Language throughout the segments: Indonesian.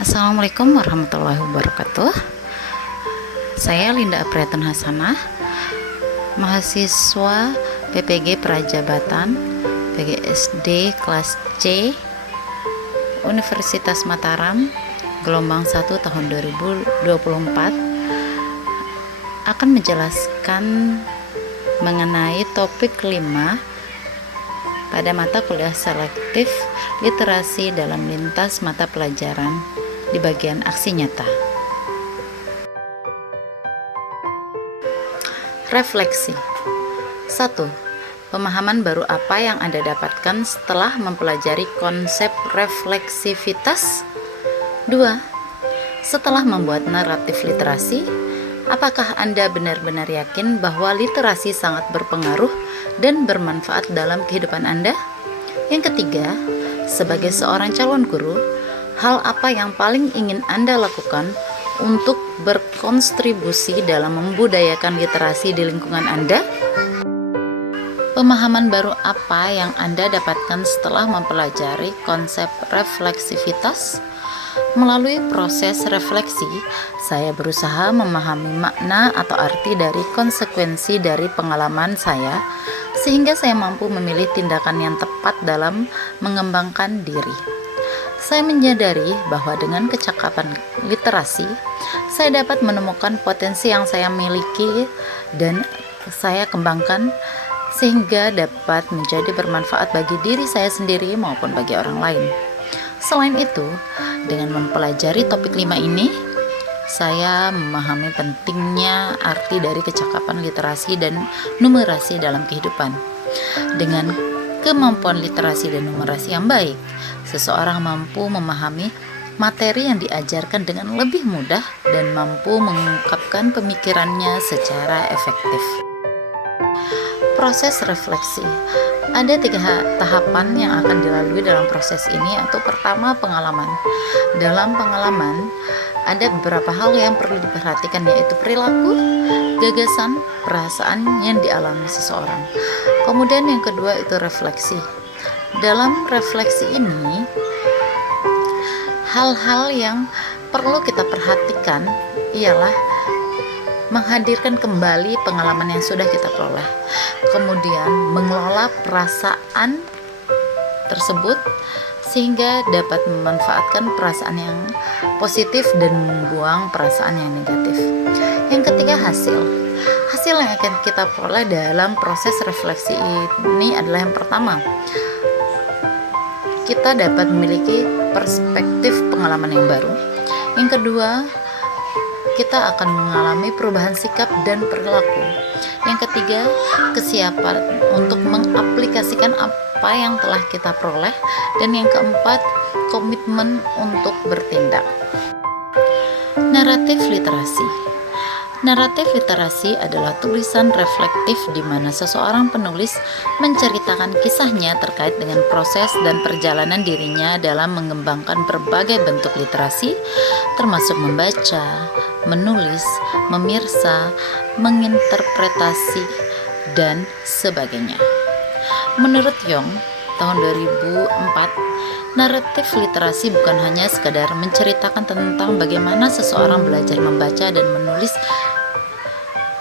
Assalamualaikum warahmatullahi wabarakatuh. Saya Linda Apriatun Hasanah, mahasiswa PPG Prajabatan PGSD kelas C Universitas Mataram, gelombang 1 tahun 2024, akan menjelaskan mengenai topik 5 pada mata kuliah selektif literasi dalam lintas mata pelajaran di bagian aksi nyata. Refleksi 1. Pemahaman baru apa yang Anda dapatkan setelah mempelajari konsep refleksivitas? 2. Setelah membuat naratif literasi, apakah Anda benar-benar yakin bahwa literasi sangat berpengaruh dan bermanfaat dalam kehidupan Anda? Yang ketiga, sebagai seorang calon guru, hal apa yang paling ingin Anda lakukan untuk berkontribusi dalam membudayakan literasi di lingkungan Anda? Pemahaman baru apa yang Anda dapatkan setelah mempelajari konsep refleksivitas? Melalui proses refleksi, saya berusaha memahami makna atau arti dari konsekuensi dari pengalaman saya, sehingga saya mampu memilih tindakan yang tepat dalam mengembangkan diri. Saya menyadari bahwa dengan kecakapan literasi, saya dapat menemukan potensi yang saya miliki dan saya kembangkan sehingga dapat menjadi bermanfaat bagi diri saya sendiri maupun bagi orang lain. Selain itu, dengan mempelajari topik 5 ini, saya memahami pentingnya arti dari kecakapan literasi dan numerasi dalam kehidupan. Dengan kemampuan literasi dan numerasi yang baik, seseorang mampu memahami materi yang diajarkan dengan lebih mudah dan mampu mengungkapkan pemikirannya secara efektif. Proses refleksi. Ada 3 tahapan yang akan dilalui dalam proses ini, yaitu pertama, pengalaman. Dalam pengalaman, ada beberapa hal yang perlu diperhatikan, yaitu perilaku, gagasan, perasaan yang dialami seseorang. Kemudian yang kedua itu refleksi. Dalam refleksi ini, hal-hal yang perlu kita perhatikan ialah menghadirkan kembali pengalaman yang sudah kita peroleh, kemudian mengelola perasaan tersebut sehingga dapat memanfaatkan perasaan yang positif dan membuang perasaan yang negatif. Yang ketiga, hasil yang akan kita peroleh dalam proses refleksi ini adalah yang pertama, kita dapat memiliki perspektif pengalaman yang baru. Yang kedua, kita akan mengalami perubahan sikap dan perilaku. Yang ketiga, kesiapan untuk mengaplikasikan apa yang telah kita peroleh. Dan yang keempat, komitmen untuk bertindak. Naratif literasi. Naratif literasi adalah tulisan reflektif di mana seseorang penulis menceritakan kisahnya terkait dengan proses dan perjalanan dirinya dalam mengembangkan berbagai bentuk literasi, termasuk membaca, menulis, memirsa, menginterpretasi, dan sebagainya. Menurut Jung, tahun 2004, naratif literasi bukan hanya sekadar menceritakan tentang bagaimana seseorang belajar membaca dan menulis.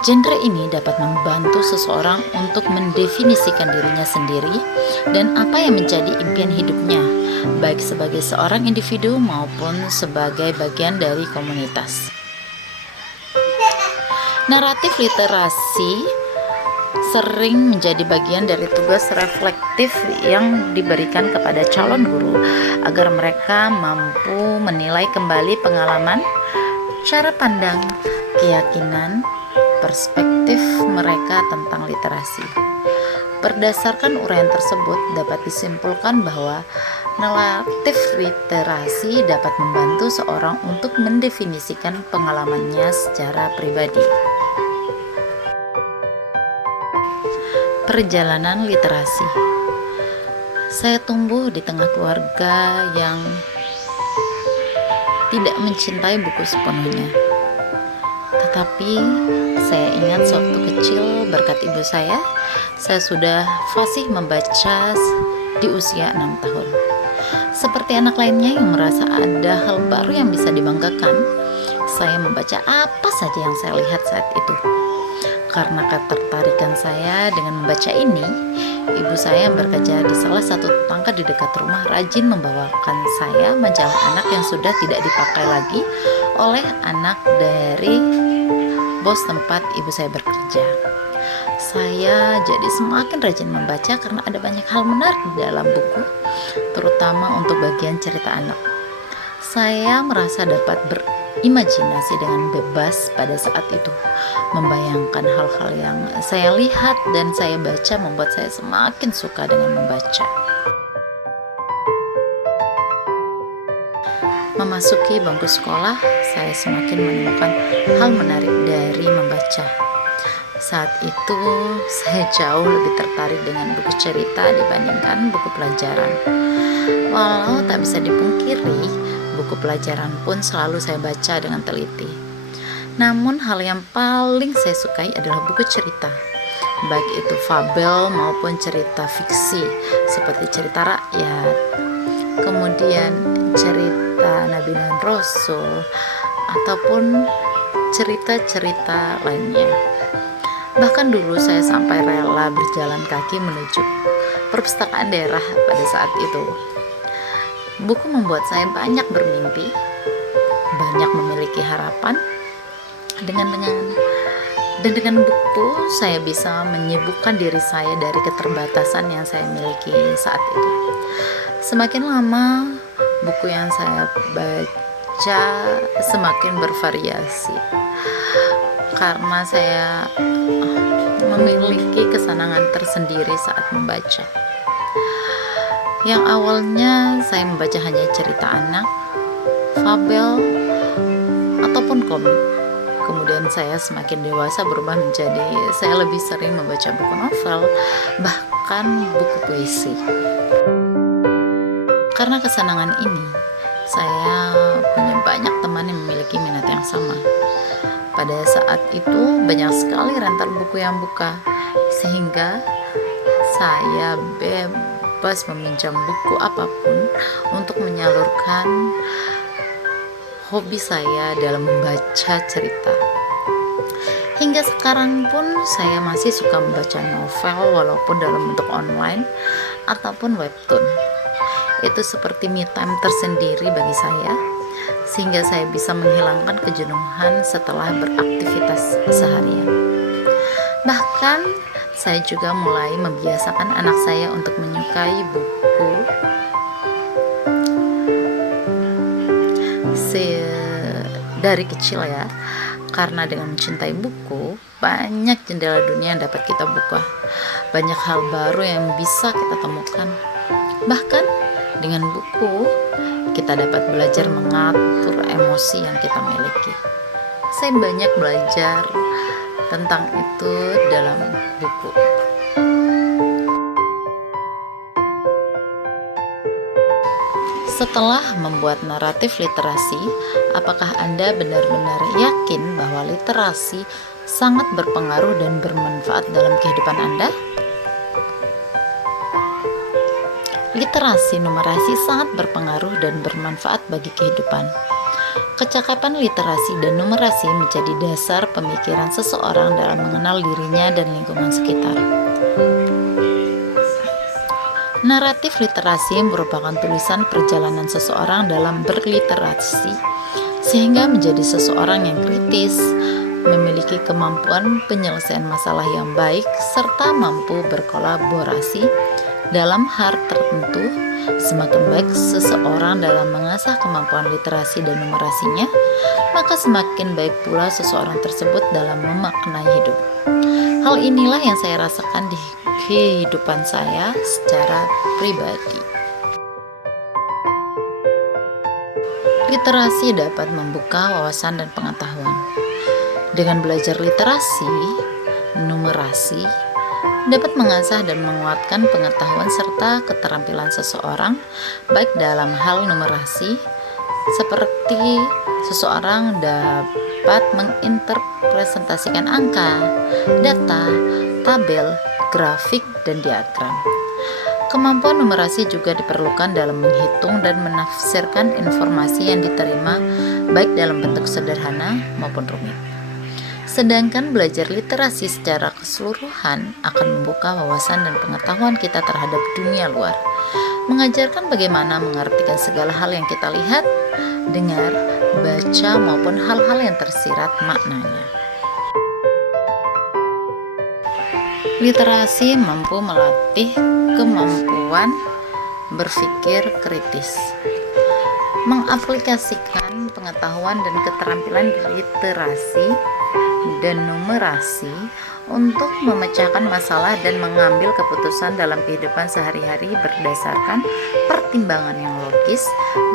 Genre ini dapat membantu seseorang untuk mendefinisikan dirinya sendiri dan apa yang menjadi impian hidupnya, baik sebagai seorang individu maupun sebagai bagian dari komunitas. Naratif literasi sering menjadi bagian dari tugas reflektif yang diberikan kepada calon guru agar mereka mampu menilai kembali pengalaman, cara pandang, keyakinan, perspektif mereka tentang literasi. Berdasarkan uraian tersebut, dapat disimpulkan bahwa naratif literasi dapat membantu seorang untuk mendefinisikan pengalamannya secara pribadi. Perjalanan literasi. Saya tumbuh di tengah keluarga yang tidak mencintai buku sepenuhnya. Tetapi saya ingat sewaktu kecil berkat ibu saya sudah fasih membaca di usia 6 tahun. Seperti anak lainnya yang merasa ada hal baru yang bisa dibanggakan, saya membaca apa saja yang saya lihat saat itu. Karena ketertarikan saya dengan membaca ini, ibu saya yang bekerja di salah satu tangga di dekat rumah rajin membawakan saya majalah anak yang sudah tidak dipakai lagi oleh anak dari bos tempat ibu saya bekerja. Saya jadi semakin rajin membaca karena ada banyak hal menarik di dalam buku, terutama untuk bagian cerita anak. Saya merasa dapat berimajinasi dengan bebas pada saat itu. Membayangkan hal-hal yang saya lihat dan saya baca membuat saya semakin suka dengan membaca. Memasuki bangku sekolah, saya semakin menemukan hal menarik dari membaca. Saat itu, saya jauh lebih tertarik dengan buku cerita dibandingkan buku pelajaran. Walau tak bisa dipungkiri, buku pelajaran pun selalu saya baca dengan teliti. Namun hal yang paling saya sukai adalah buku cerita, baik itu fabel maupun cerita fiksi seperti cerita rakyat, kemudian cerita Nabi dan Rasul, ataupun cerita-cerita lainnya. Bahkan dulu saya sampai rela berjalan kaki menuju perpustakaan daerah pada saat itu. Buku membuat saya banyak bermimpi, banyak memiliki harapan. Dengan buku saya bisa menyibukkan diri saya dari keterbatasan yang saya miliki saat itu. Semakin lama buku yang saya baca semakin bervariasi karena saya memiliki kesenangan tersendiri saat membaca. Yang awalnya saya membaca hanya cerita anak, fabel, ataupun komik. Kemudian saya semakin dewasa berubah menjadi saya lebih sering membaca buku novel, bahkan buku puisi. Karena kesenangan ini, saya punya banyak teman yang memiliki minat yang sama. Pada saat itu banyak sekali rental buku yang buka, sehingga saya bebas meminjam buku apapun untuk menyalurkan hobi saya dalam membaca cerita. Hingga sekarang pun saya masih suka membaca novel walaupun dalam bentuk online ataupun webtoon. Itu seperti me time tersendiri bagi saya, sehingga saya bisa menghilangkan kejenuhan setelah beraktivitas seharian. Bahkan saya juga mulai membiasakan anak saya untuk menyukai buku dari kecil ya, karena dengan mencintai buku banyak jendela dunia yang dapat kita buka, banyak hal baru yang bisa kita temukan. Bahkan dengan buku kita dapat belajar mengatur emosi yang kita miliki. Saya banyak belajar tentang itu dalam buku. Setelah membuat naratif literasi, apakah Anda benar-benar yakin bahwa literasi sangat berpengaruh dan bermanfaat dalam kehidupan Anda? Literasi numerasi sangat berpengaruh dan bermanfaat bagi kehidupan. Kecakapan literasi dan numerasi menjadi dasar pemikiran seseorang dalam mengenal dirinya dan lingkungan sekitar. Naratif literasi merupakan tulisan perjalanan seseorang dalam berliterasi, sehingga menjadi seseorang yang kritis, memiliki kemampuan penyelesaian masalah yang baik, serta mampu berkolaborasi dalam hal tertentu. Semakin baik seseorang dalam mengasah kemampuan literasi dan numerasinya, maka semakin baik pula seseorang tersebut dalam memaknai hidup. Hal inilah yang saya rasakan di kehidupan saya secara pribadi. Literasi dapat membuka wawasan dan pengetahuan. Dengan belajar literasi, numerasi dapat mengasah dan menguatkan pengetahuan serta keterampilan seseorang, baik dalam hal numerasi, seperti seseorang dapat menginterpretasikan angka, data, tabel, grafik, dan diagram. Kemampuan numerasi juga diperlukan dalam menghitung dan menafsirkan informasi yang diterima, baik dalam bentuk sederhana maupun rumit. Sedangkan belajar literasi secara keseluruhan akan membuka wawasan dan pengetahuan kita terhadap dunia luar, mengajarkan bagaimana mengartikan segala hal yang kita lihat, dengar, baca maupun hal-hal yang tersirat maknanya. Literasi mampu melatih kemampuan berpikir kritis, mengaplikasikan pengetahuan dan keterampilan literasi dan numerasi untuk memecahkan masalah dan mengambil keputusan dalam kehidupan sehari-hari berdasarkan pertimbangan yang logis,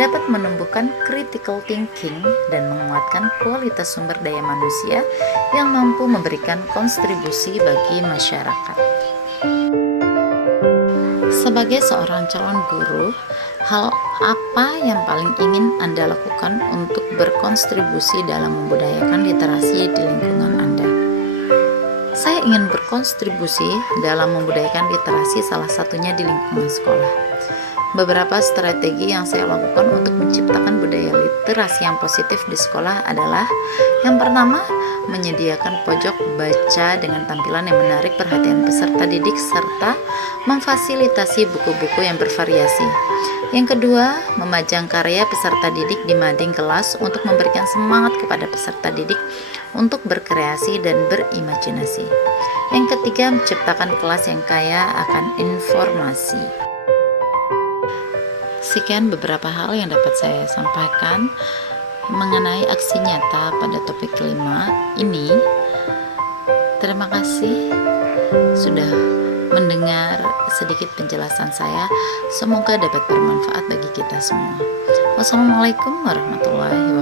dapat menumbuhkan critical thinking dan menguatkan kualitas sumber daya manusia yang mampu memberikan kontribusi bagi masyarakat. Sebagai seorang calon guru, hal apa yang paling ingin Anda lakukan untuk berkontribusi dalam membudayakan literasi di lingkungan Anda? Saya ingin berkontribusi dalam membudayakan literasi, salah satunya di lingkungan sekolah. Beberapa strategi yang saya lakukan untuk menciptakan budaya literasi yang positif di sekolah adalah: yang pertama, menyediakan pojok baca dengan tampilan yang menarik perhatian peserta didik serta memfasilitasi buku-buku yang bervariasi. Yang kedua, memajang karya peserta didik di mading kelas untuk memberikan semangat kepada peserta didik untuk berkreasi dan berimajinasi. Yang ketiga, menciptakan kelas yang kaya akan informasi. Sekian beberapa hal yang dapat saya sampaikan mengenai aksi nyata pada topik kelima ini. Terima kasih sudah mendengar sedikit penjelasan saya. Semoga dapat bermanfaat bagi kita semua. Wassalamualaikum warahmatullahi wabarakatuh.